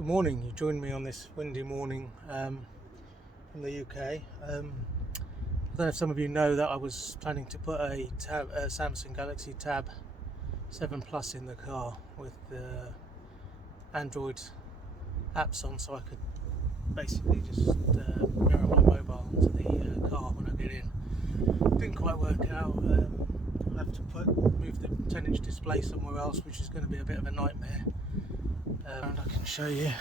Good morning. You joined me on this windy morning from the UK. I don't know if some of you know that I was planning to put a Samsung Galaxy Tab 7 Plus in the car with the Android apps on, so I could basically just mirror my mobile onto the car when I get in. Didn't quite work out. I'll have to move the 10-inch display somewhere else, which is going to be a bit of a nightmare. And I can show you.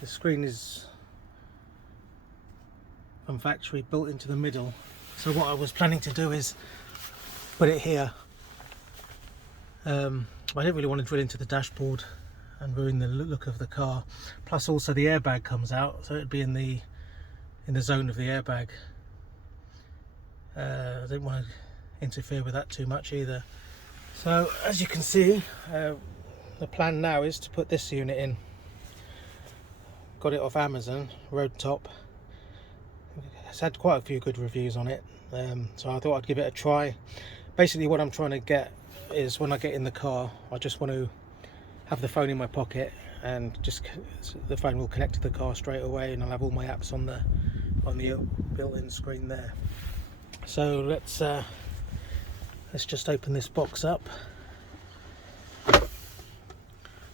The screen is from factory, built into the middle. So what I was planning to do is put it here. I didn't really want to drill into the dashboard and ruin the look of the car. Plus, also the airbag comes out, so it'd be in the zone of the airbag. I didn't want to interfere with that too much either. So as you can see, the plan now is to put this unit in. Got it off Amazon, RoadTop. It's had quite a few good reviews on it, so I thought I'd give it a try. Basically what I'm trying to get is, when I get in the car, I just want to have the phone in my pocket, and the phone will connect to the car straight away, and I'll have all my apps on the built-in screen there. So let's just open this box up.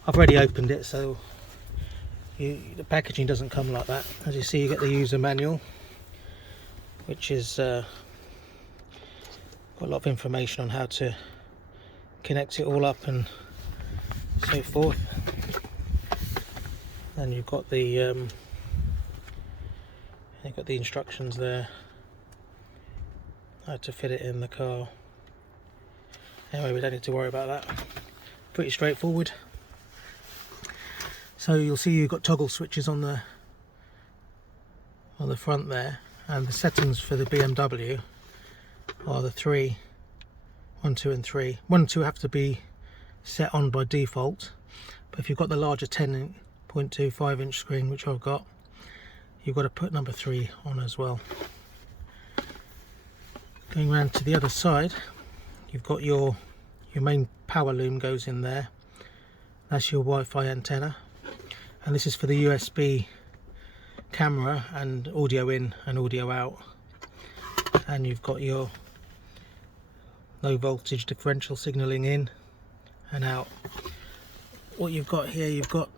I've already opened it, so the packaging doesn't come like that. As you see, you get the user manual, which is got a lot of information on how to connect it all up and so forth. And you've got the instructions there, how to fit it in the car. Anyway, we don't need to worry about that. Pretty straightforward. So you'll see you've got toggle switches on the front there, and the settings for the BMW are the 3, 1, 2 and 3. 1 and 2 have to be set on by default, but if you've got the larger 10.25 inch screen, which I've got, you've got to put number 3 on as well. Going around to the other side, you've got your main power loom goes in there. That's your Wi-Fi antenna, and this is for the USB camera and audio in and audio out. And you've got your low voltage differential signaling in and out. What you've got here, you've got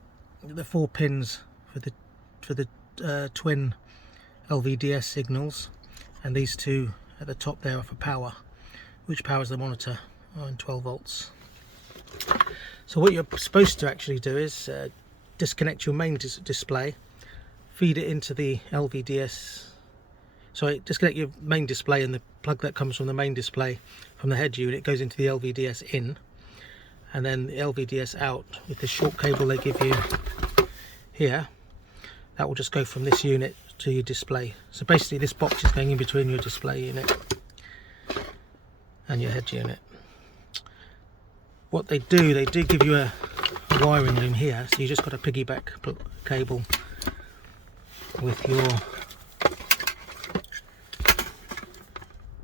the 4 pins for the twin LVDS signals, and these 2 at the top there are for power, which powers the monitor on 12 volts. So what you're supposed to actually do is disconnect your main display, feed it into the LVDS. Sorry, disconnect your main display, and the plug that comes from the main display from the head unit goes into the LVDS in, and then the LVDS out with the short cable they give you here. That will just go from this unit to your display. So basically this box is going in between your display unit and your head unit. What they do give you a wiring loom here, so you just got a piggyback cable with your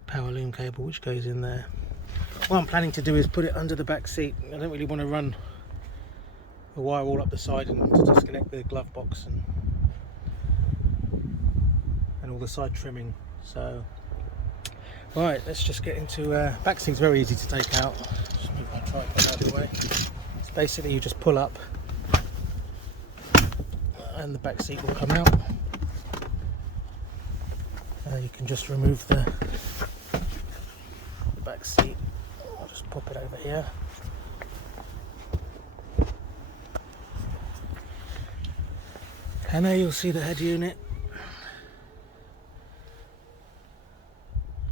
power loom cable, which goes in there. What I'm planning to do is put it under the back seat. I don't really want to run the wire all up the side and to disconnect the glove box and all the side trimming. So right, let's just get into back seat's very easy to take out. Just move my tripod out of the way. So basically you just pull up and the back seat will come out. You can just remove the back seat. I'll just pop it over here. And there you'll see the head unit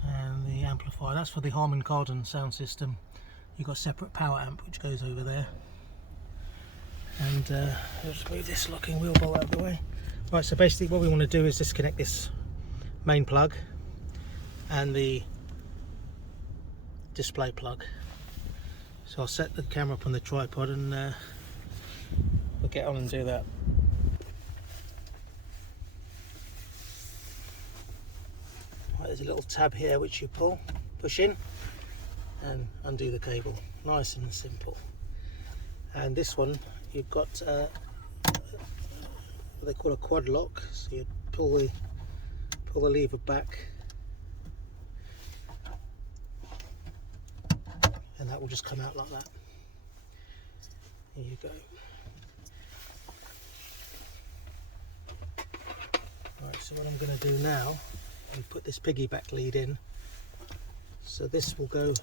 and the amplifier. That's for the Harman Kardon sound system. You've got a separate power amp which goes over there. And I'll just move this locking wheel bolt out of the way. Right, so basically what we want to do is disconnect this main plug and the display plug. So I'll set the camera up on the tripod and we'll get on and do that. Right, there's a little tab here which you push in and undo the cable. Nice and simple. and this one you've got what they call a quad lock, so you pull the lever back and that will just come out like that. Here you go. Right, so what I'm going to do now is put this piggyback lead in, so this will go,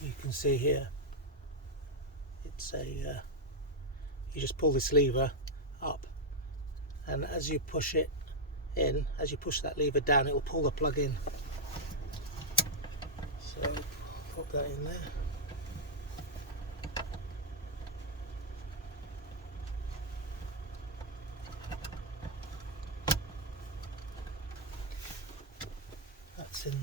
you can see here, it's a you just pull this lever up, and as you push it in, as you push that lever down, it will pull the plug in. So put that in there. That's in.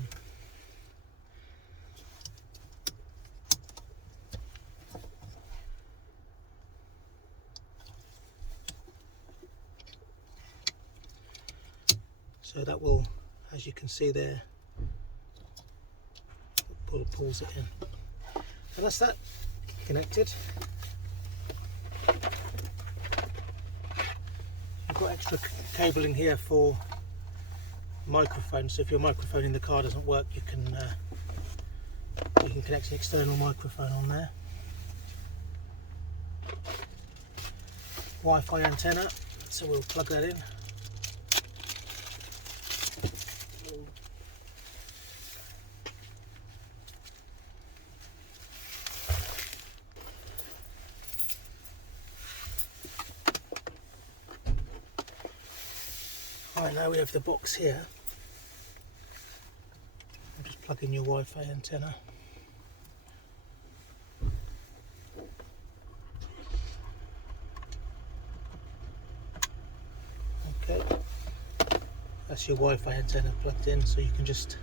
So that will, as you can see there, pulls it in. And that's that connected. You've got extra cabling here for microphone, so if your microphone in the car doesn't work, you can connect an external microphone on there. Wi-Fi antenna, so we'll plug that in. Right, now we have the box here. I'll just plug in your Wi-Fi antenna. Okay, that's your Wi-Fi antenna plugged in, so you can just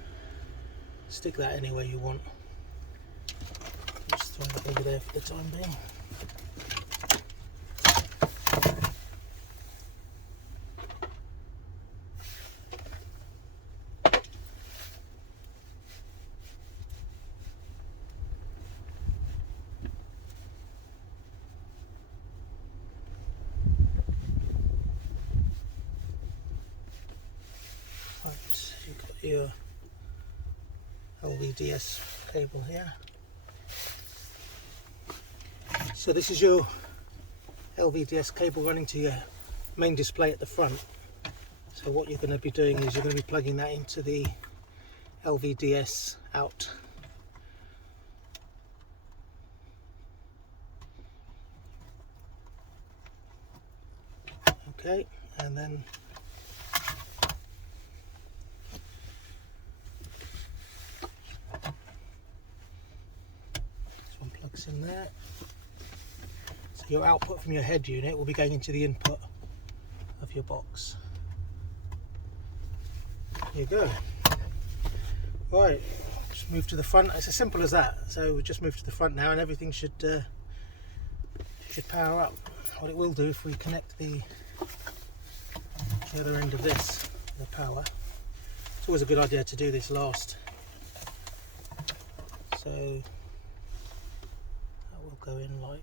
stick that anywhere you want. Just throw it over there for the time being. Right, you've got your LVDS cable here. So this is your LVDS cable running to your main display at the front. So what you're going to be doing is you're going to be plugging that into the LVDS out. Okay, and then this one plugs in there. So your output from your head unit will be going into the input of your box. There you go. Right, just move to the front. It's as simple as that. So we just move to the front now, and everything should power up. What it will do, if we connect the other end of this, the power, it's always a good idea to do this last. So that will go in like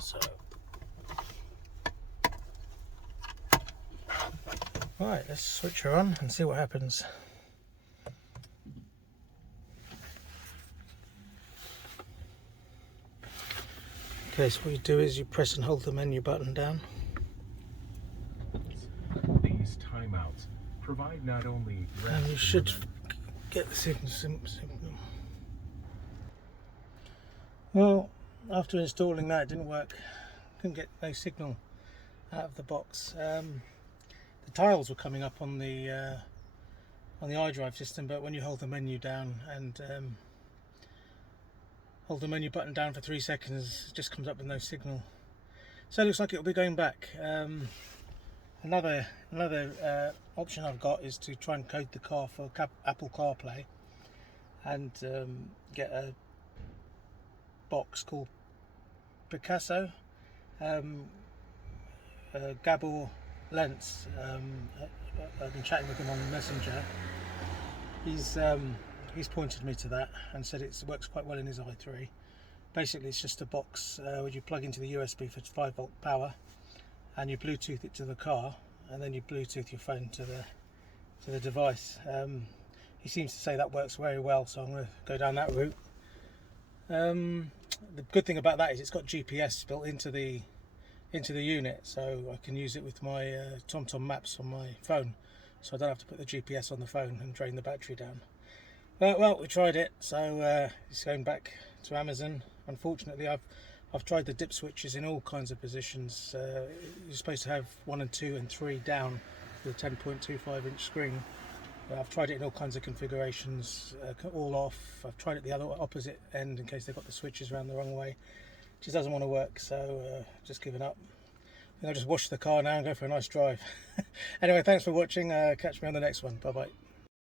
so. Right, let's switch her on and see what happens. Okay, so what you do is you press and hold the menu button down. These timeouts provide not only rest, and you should get the signal. Well, after installing that, it didn't work. Couldn't get no signal out of the box. The tiles were coming up on the iDrive system, but when you hold the menu down and hold the menu button down for 3 seconds, it just comes up with no signal. So it looks like it'll be going back. Another option I've got is to try and code the car for Apple CarPlay and get a box called Picasso. Gabor Lentz, I've been chatting with him on Messenger, He's pointed me to that and said it works quite well in his i3. Basically, it's just a box where you plug into the USB for 5-volt power, and you Bluetooth it to the car, and then you Bluetooth your phone to the device. He seems to say that works very well, so I'm going to go down that route. The good thing about that is it's got GPS built into the unit, so I can use it with my TomTom maps on my phone, so I don't have to put the GPS on the phone and drain the battery down. Well, we tried it, so it's going back to Amazon. Unfortunately, I've tried the dip switches in all kinds of positions. You're supposed to have 1 and 2 and 3 down with a 10.25 inch screen. I've tried it in all kinds of configurations, all off. I've tried it the other opposite end in case they've got the switches around the wrong way. It just doesn't want to work, so just given up. I'll just wash the car now and go for a nice drive. Anyway, thanks for watching. Catch me on the next one. Bye bye.